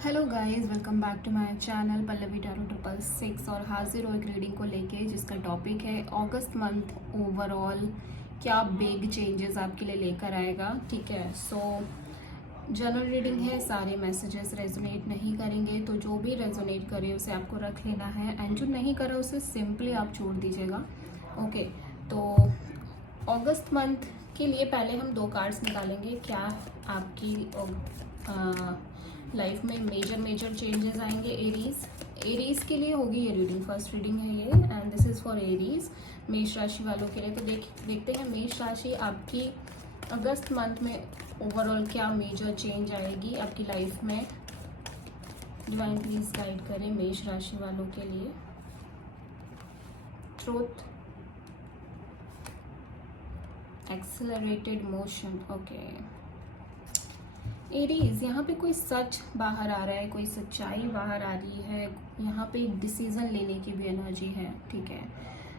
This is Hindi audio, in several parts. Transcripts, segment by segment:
Hello guys, welcome back to my channel Pallavi tarot 666 और हाजिर हो एक रीडिंग को लेके जिसका टॉपिक है अगस्त मंथ ओवरऑल क्या बिग चेंजेस आपके लिए लेकर आएगा। ठीक है, सो जनरल रीडिंग है, सारे मैसेजेस रेजोनेट नहीं करेंगे, तो जो भी रेजोनेट करे उसे आपको रख लेना है एंड जो नहीं करा उसे सिंपली आप छोड़ दीजिएगा। ओके, तो अगस्त मंथ के लिए पहले हम दो कार्ड्स निकालेंगे। क्या आपकी लाइफ में मेजर चेंजेस आएंगे एरीज के लिए होगी ये रीडिंग, फर्स्ट रीडिंग है ये and this is for Aries, मेष राशि वालों के लिए। तो देखते हैं मेष राशि आपकी अगस्त मंथ में ओवरऑल क्या मेजर चेंज आएगी आपकी लाइफ में। डिवाइन प्लीज गाइड करें मेष राशि वालों के लिए। Truth, accelerated motion. Okay Aries, यहाँ पे कोई सच बाहर आ रहा है, कोई सच्चाई बाहर आ रही है। यहाँ पे एक डिसीजन लेने की भी एनर्जी है। ठीक है,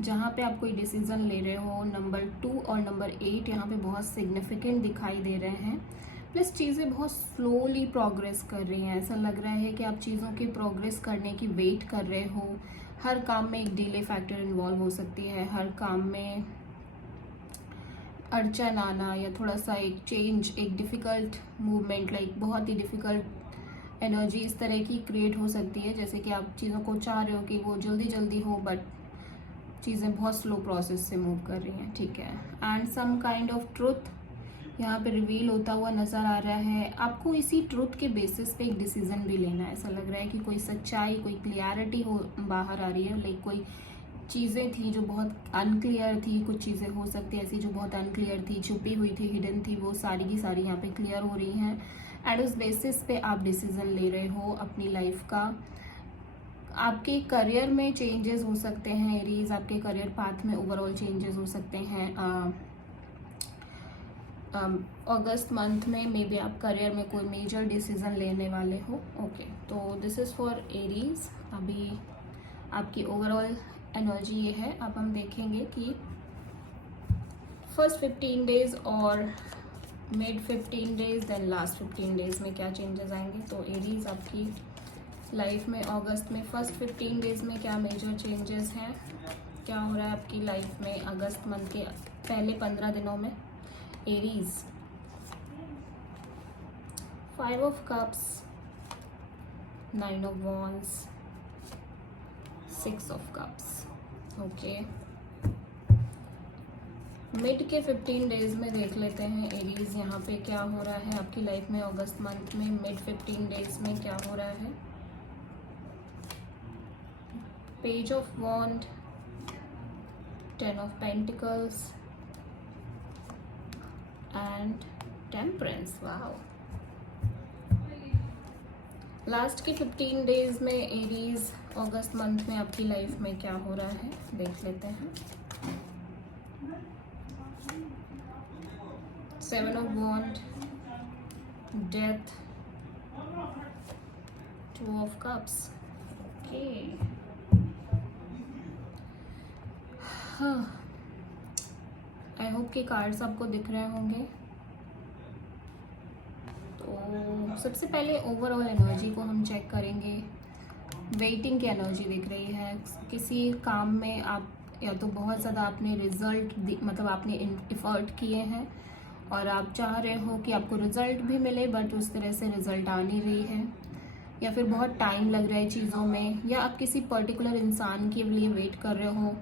जहाँ पे आप कोई डिसीजन ले रहे हो, नंबर 2 और नंबर 8 यहाँ पे बहुत सिग्निफिकेंट दिखाई दे रहे हैं। प्लस चीज़ें बहुत स्लोली प्रोग्रेस कर रही हैं। ऐसा लग रहा है कि आप चीज़ों की प्रोग्रेस करने की वेट कर रहे हो। हर काम में एक डिले फैक्टर इन्वॉल्व हो सकती है, हर काम में अड़चन आना या थोड़ा सा एक चेंज, एक डिफ़िकल्ट मूवमेंट, लाइक बहुत ही डिफ़िकल्ट एनर्जी इस तरह की क्रिएट हो सकती है, जैसे कि आप चीज़ों को चाह रहे हो कि वो जल्दी जल्दी हो बट चीज़ें बहुत स्लो प्रोसेस से मूव कर रही हैं। ठीक है, and some kind of truth यहाँ पे रिवील होता हुआ नज़र आ रहा है। आपको इसी ट्रुथ के बेसिस पे एक डिसीजन भी लेना है। ऐसा लग रहा है कि कोई सच्चाई, कोई क्लियरिटी हो बाहर आ रही है, लाइक कोई चीज़ें थी जो बहुत अनक्लियर थी, कुछ चीज़ें हो सकती है ऐसी जो बहुत अनक्लियर थी, छुपी हुई थी, हिडन थी, वो सारी की सारी यहाँ पे क्लियर हो रही हैं एंड उस बेसिस पे आप डिसीजन ले रहे हो अपनी लाइफ का। आपके करियर में चेंजेस हो सकते हैं एरीज, आपके करियर पाथ में ओवरऑल चेंजेस हो सकते हैं अगस्त मंथ में। मे बी आप करियर में कोई मेजर डिसीजन लेने वाले हो। ओके, तो दिस इज़ फॉर एरीज। अभी आपकी ओवरऑल एनर्जी ये है। अब हम देखेंगे कि फर्स्ट 15 डेज और mid 15 days then last 15 days में क्या चेंजेस आएंगे। तो एरीज आपकी लाइफ में अगस्त में फर्स्ट 15 डेज में क्या मेजर चेंजेस हैं, क्या हो रहा है आपकी लाइफ में अगस्त मंथ के पहले 15 दिनों में। Aries, 5 of cups, 9 of wands, 6 of cups. Okay, mid के 15 डेज में देख लेते हैं एरीज यहाँ पे क्या हो रहा है आपकी लाइफ में अगस्त मंथ में। मिड 15 डेज में क्या हो रहा है। Page of wand, 10 of pentacles and temperance. Wow, last के 15 डेज में एरीज अगस्त मंथ में आपकी लाइफ में क्या हो रहा है देख लेते हैं। 7 of wand, death, 2 of cups. Okay, हाँ, आई होप कि कार्ड्स आपको दिख रहे होंगे। तो सबसे पहले ओवरऑल एनर्जी को हम चेक करेंगे। वेटिंग की एनर्जी दिख रही है। किसी काम में आप या तो बहुत ज़्यादा आपने रिजल्ट मतलब आपने एफर्ट किए हैं और आप चाह रहे हो कि आपको रिजल्ट भी मिले बट उस तरह से रिजल्ट आ नहीं रही है, या फिर बहुत टाइम लग रहा है चीज़ों में, या आप किसी पर्टिकुलर इंसान के लिए वेट कर रहे हो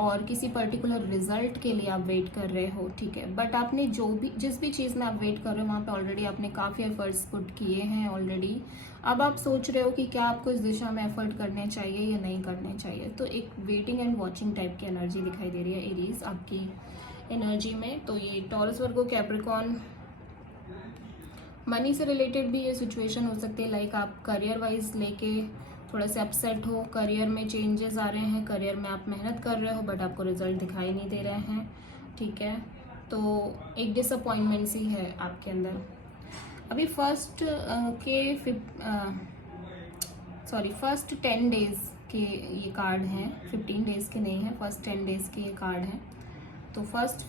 और किसी पर्टिकुलर रिजल्ट के लिए आप वेट कर रहे हो। ठीक है, बट आपने जिस भी चीज़ में आप वेट कर रहे हो वहाँ पे ऑलरेडी आपने काफ़ी एफर्ट्स पुट किए हैं ऑलरेडी। अब आप सोच रहे हो कि क्या आपको इस दिशा में एफर्ट करने चाहिए या नहीं करने चाहिए। तो एक वेटिंग एंड वॉचिंग टाइप की एनर्जी दिखाई दे रही है एरीज आपकी एनर्जी में। तो ये टॉरस, वर्गो, कैप्रिकॉर्न, मनी से रिलेटेड भी ये सिचुएशन हो सकती है। लाइक आप करियर वाइज लेके थोड़ा सा अपसेट हो, करियर में चेंजेस आ रहे हैं, करियर में आप मेहनत कर रहे हो बट आपको रिजल्ट दिखाई नहीं दे रहे हैं। ठीक है, तो एक डिसअपॉइंटमेंट सी है आपके अंदर। अभी फर्स्ट 10 डेज के ये कार्ड हैं, 15 डेज के नहीं हैं, फर्स्ट 10 डेज के ये कार्ड हैं। तो फर्स्ट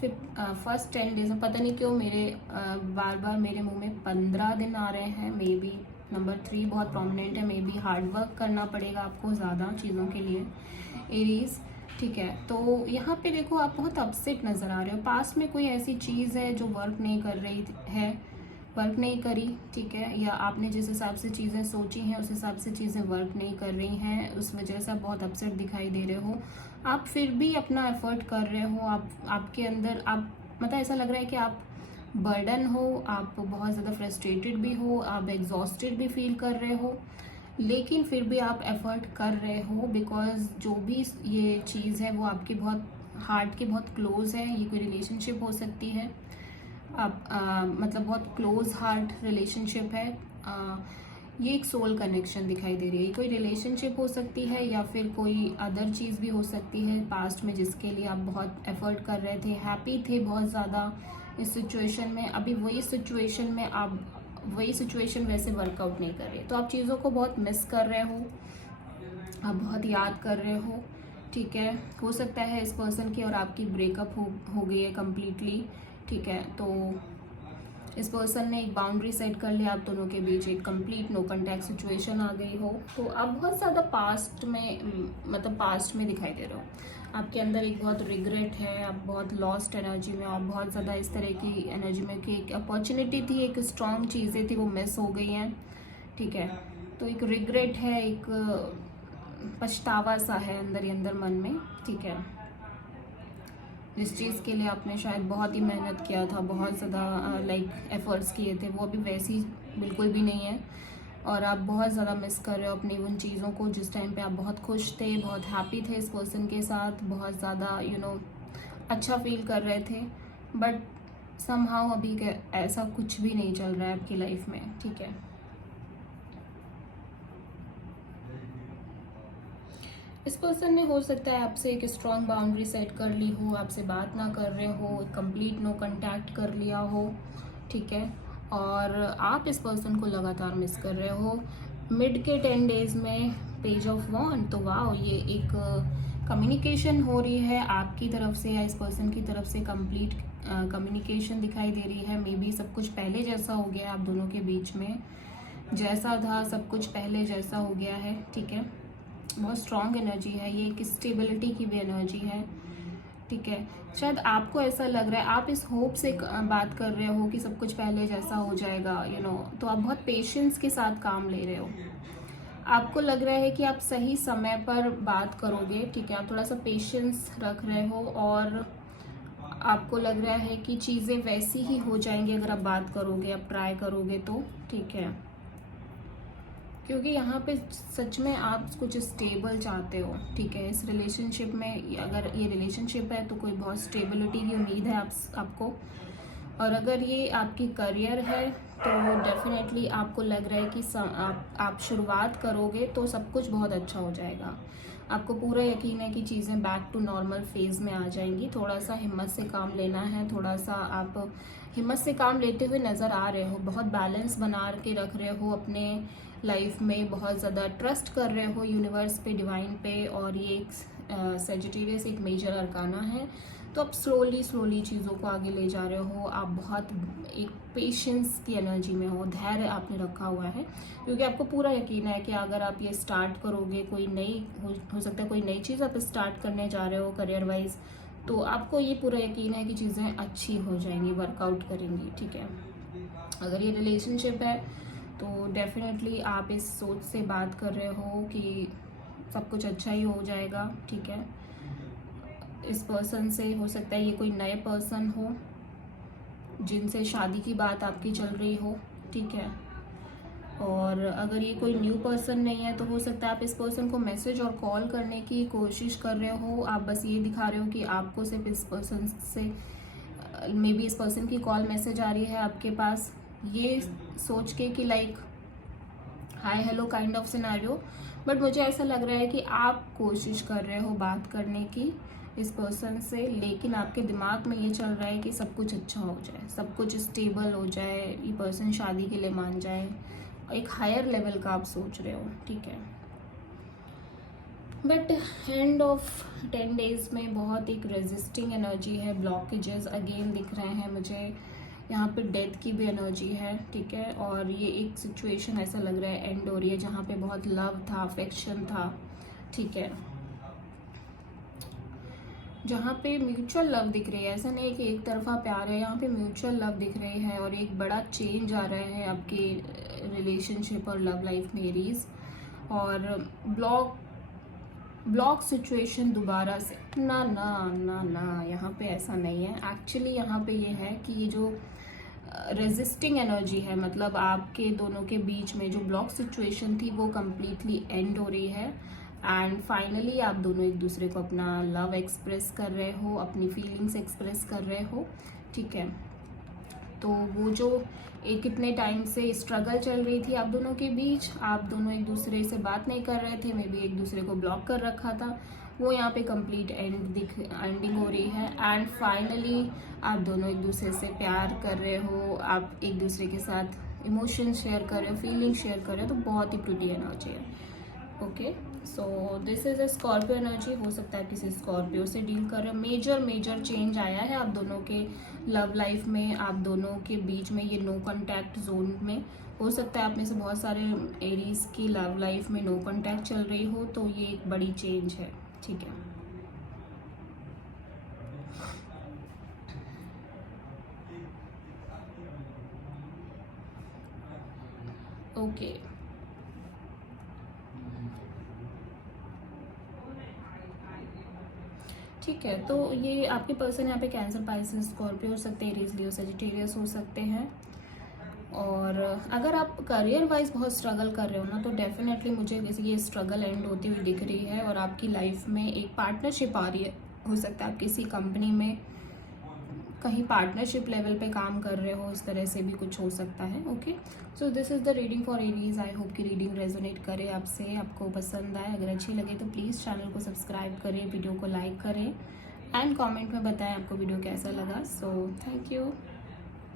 10 डेज में पता नहीं क्यों मेरे बार बार मेरे मुंह में 15 दिन आ रहे हैं। मे बी नंबर 3 बहुत प्रोमिनेंट है, मे बी हार्ड वर्क करना पड़ेगा आपको ज़्यादा चीज़ों के लिए एरीज। ठीक है, तो यहाँ पे देखो आप बहुत अपसेट नज़र आ रहे हो। पास में कोई ऐसी चीज़ है जो वर्क नहीं कर रही है, वर्क नहीं करी, ठीक है, या आपने जिस हिसाब से चीज़ें सोची हैं उस हिसाब से चीज़ें वर्क नहीं कर रही हैं, उस वजह से आप बहुत अपसेट दिखाई दे रहे हो। आप फिर भी अपना एफर्ट कर रहे हो, आपके अंदर आप मतलब ऐसा लग रहा है कि आप बर्डन हो, आप बहुत ज़्यादा फ्रस्ट्रेटेड भी हो, आप एग्जॉस्टेड भी फील कर रहे हो, लेकिन फिर भी आप एफर्ट कर रहे हो बिकॉज जो भी ये चीज़ है वो आपके बहुत हार्ट के बहुत क्लोज है। ये कोई रिलेशनशिप हो सकती है, आप मतलब बहुत क्लोज हार्ट रिलेशनशिप है। ये एक सोल कनेक्शन दिखाई दे रही है। कोई रिलेशनशिप हो सकती है या फिर कोई अदर चीज़ भी हो सकती है पास्ट में जिसके लिए आप बहुत एफर्ट कर रहे थे, हैप्पी थे बहुत ज़्यादा इस सिचुएशन में। अभी वही सिचुएशन में आप वही सिचुएशन वैसे वर्कआउट नहीं कर रही, तो आप चीज़ों को बहुत मिस कर रहे हो, आप बहुत याद कर रहे हो। ठीक है, हो सकता है इस पर्सन की और आपकी ब्रेकअप हो गई है कम्प्लीटली। ठीक है, तो इस पर्सन ने एक बाउंड्री सेट कर लिया, आप दोनों के बीच एक कंप्लीट नो कॉन्टैक्ट सिचुएशन आ गई हो। तो आप बहुत ज़्यादा पास्ट में मतलब पास्ट में दिखाई दे रहे हो। आपके अंदर एक बहुत रिग्रेट है, आप बहुत लॉस्ट एनर्जी में, आप बहुत ज़्यादा इस तरह की एनर्जी में कि एक अपॉर्चुनिटी थी, एक स्ट्रॉन्ग चीज़ें थी वो मिस हो गई हैं। ठीक है, तो एक रिग्रेट है, एक पछतावा सा है अंदर ही अंदर मन में। ठीक है, जिस चीज़ के लिए आपने शायद बहुत ही मेहनत किया था, बहुत ज़्यादा लाइक एफर्ट्स किए थे, वो अभी वैसी बिल्कुल भी नहीं है और आप बहुत ज़्यादा मिस कर रहे हो अपनी उन चीज़ों को जिस टाइम पे आप बहुत खुश थे, बहुत हैप्पी थे इस पर्सन के साथ, बहुत ज़्यादा अच्छा फील कर रहे थे। बट समहाउ अभी ऐसा कुछ भी नहीं चल रहा है आपकी लाइफ में। ठीक है, इस पर्सन ने हो सकता है आपसे एक स्ट्रॉन्ग बाउंड्री सेट कर ली हो, आपसे बात ना कर रहे हो, कंप्लीट नो कांटेक्ट कर लिया हो। ठीक है, और आप इस पर्सन को लगातार मिस कर रहे हो। मिड के 10 डेज में पेज ऑफ वॉन्ड, तो वाह, ये एक कम्युनिकेशन हो रही है आपकी तरफ से या इस पर्सन की तरफ से। कंप्लीट कम्युनिकेशन दिखाई दे रही है। मे बी सब कुछ पहले जैसा हो गया है आप दोनों के बीच में, जैसा था सब कुछ पहले जैसा हो गया है। ठीक है, बहुत स्ट्रॉन्ग एनर्जी है, ये एक स्टेबिलिटी की भी एनर्जी है। ठीक है, शायद आपको ऐसा लग रहा है, आप इस होप से बात कर रहे हो कि सब कुछ पहले जैसा हो जाएगा, तो आप बहुत पेशेंस के साथ काम ले रहे हो। आपको लग रहा है कि आप सही समय पर बात करोगे। ठीक है, आप थोड़ा सा पेशेंस रख रहे हो और आपको लग रहा है कि चीज़ें वैसी ही हो जाएंगी अगर आप बात करोगे, आप ट्राई करोगे तो। ठीक है, क्योंकि यहाँ पे सच में आप कुछ स्टेबल चाहते हो। ठीक है, इस रिलेशनशिप में, अगर ये रिलेशनशिप है तो कोई बहुत स्टेबिलिटी की उम्मीद है आपको, और अगर ये आपकी करियर है तो डेफिनेटली आपको लग रहा है कि आप शुरुआत करोगे तो सब कुछ बहुत अच्छा हो जाएगा। आपको पूरा यकीन है कि चीज़ें बैक टू नॉर्मल फेज में आ जाएंगी। थोड़ा सा हिम्मत से काम लेना है, थोड़ा सा आप हिम्मत से काम लेते हुए नज़र आ रहे हो, बहुत बैलेंस बना के रख रहे हो अपने लाइफ में, बहुत ज़्यादा ट्रस्ट कर रहे हो यूनिवर्स पे, डिवाइन पे, और ये एक सेजिटेरियस एक मेजर अरकाना है। तो आप स्लोली चीज़ों को आगे ले जा रहे हो, आप बहुत एक पेशेंस की एनर्जी में हो, धैर्य आपने रखा हुआ है, क्योंकि आपको पूरा यकीन है कि अगर आप ये स्टार्ट करोगे, कोई नई हो सकता है कोई नई चीज़ आप स्टार्ट करने जा रहे हो करियर वाइज, तो आपको ये पूरा यकीन है कि चीज़ें अच्छी हो जाएंगी, वर्कआउट करेंगी। ठीक है, अगर ये रिलेशनशिप है तो डेफिनेटली आप इस सोच से बात कर रहे हो कि सब कुछ अच्छा ही हो जाएगा। ठीक है, इस पर्सन से हो सकता है ये कोई नए पर्सन हो जिनसे शादी की बात आपकी चल रही हो। ठीक है, और अगर ये कोई न्यू पर्सन नहीं है तो हो सकता है आप इस पर्सन को मैसेज और कॉल करने की कोशिश कर रहे हो। आप बस ये दिखा रहे हो कि आपको सिर्फ इस पर्सन से मे बी इस पर्सन की कॉल मैसेज आ रही है आपके पास, ये सोच के कि like hi hello kind of scenario. But मुझे ऐसा लग रहा है कि आप कोशिश कर रहे हो बात करने की इस पर्सन से, लेकिन आपके दिमाग में ये चल रहा है कि सब कुछ अच्छा हो जाए, सब कुछ स्टेबल हो जाए, ये पर्सन शादी के लिए मान जाए, एक हायर लेवल का आप सोच रहे हो। ठीक है, बट एंड ऑफ 10 डेज में बहुत एक रेजिस्टिंग एनर्जी है, ब्लॉकेजेस अगेन दिख रहे हैं मुझे। यहाँ पे डेथ की भी एनर्जी है, ठीक है। और ये एक सिचुएशन ऐसा लग रहा है एंड हो रही है जहाँ पे बहुत लव था, अफेक्शन था, ठीक है, जहाँ पे म्यूचुअल लव दिख रही है। ऐसा नहीं है कि एक तरफा प्यार है, यहाँ पे म्यूचुअल लव दिख रही है और एक बड़ा चेंज आ रहा है आपके रिलेशनशिप और लव लाइफ में एरीज। और ब्लॉक सिचुएशन दोबारा से ना ना ना ना, यहाँ पे ऐसा नहीं है। एक्चुअली यहाँ पे ये है कि ये जो रेजिस्टिंग एनर्जी है, मतलब आपके दोनों के बीच में जो ब्लॉक सिचुएशन थी वो कम्प्लीटली एंड हो रही है एंड फाइनली आप दोनों एक दूसरे को अपना लव एक्सप्रेस कर रहे हो, अपनी फीलिंग्स एक्सप्रेस कर रहे हो, ठीक है। तो वो जो एक कितने टाइम से स्ट्रगल चल रही थी आप दोनों के बीच, आप दोनों एक दूसरे से बात नहीं कर रहे थे, मे बी एक दूसरे को ब्लॉक कर रखा था, वो यहाँ पे कंप्लीट एंडिंग हो रही है एंड फाइनली आप दोनों एक दूसरे से प्यार कर रहे हो, आप एक दूसरे के साथ इमोशन शेयर कर रहे हो, फीलिंग शेयर कर रहे हो, तो बहुत ही प्रिटी एनर्जी है। Okay, so this is a Scorpio energy. हो सकता है किसी स्कॉर्पियो से डील कर रहे हो। मेजर चेंज आया है आप दोनों के लव लाइफ में, आप दोनों के बीच में ये नो कॉन्टैक्ट जोन में। हो सकता है आप में से बहुत सारे एरीज की लव लाइफ में नो कॉन्टैक्ट चल रही हो, तो ये एक बड़ी चेंज है, ठीक है। ओके, ठीक है। तो ये आपके पर्सन यहाँ पे कैंसर, पाइसेस, स्कॉर्पियो हो सकते हैं, एरीज, लियो, सजिटेरियस हो सकते हैं। और अगर आप करियर वाइज बहुत स्ट्रगल कर रहे हो ना, तो डेफिनेटली मुझे ये स्ट्रगल एंड होती हुई दिख रही है और आपकी लाइफ में एक पार्टनरशिप आ रही है। हो सकता है आप किसी कंपनी में कहीं पार्टनरशिप लेवल पे काम कर रहे हो, इस तरह से भी कुछ हो सकता है। Okay, so this is the reading for Aries. I hope कि रीडिंग रेजोनेट करे आपसे, आपको पसंद आए। अगर अच्छी लगे तो प्लीज़ चैनल को सब्सक्राइब करें, वीडियो को लाइक करें एंड कमेंट में बताएं आपको वीडियो कैसा लगा। So thank you.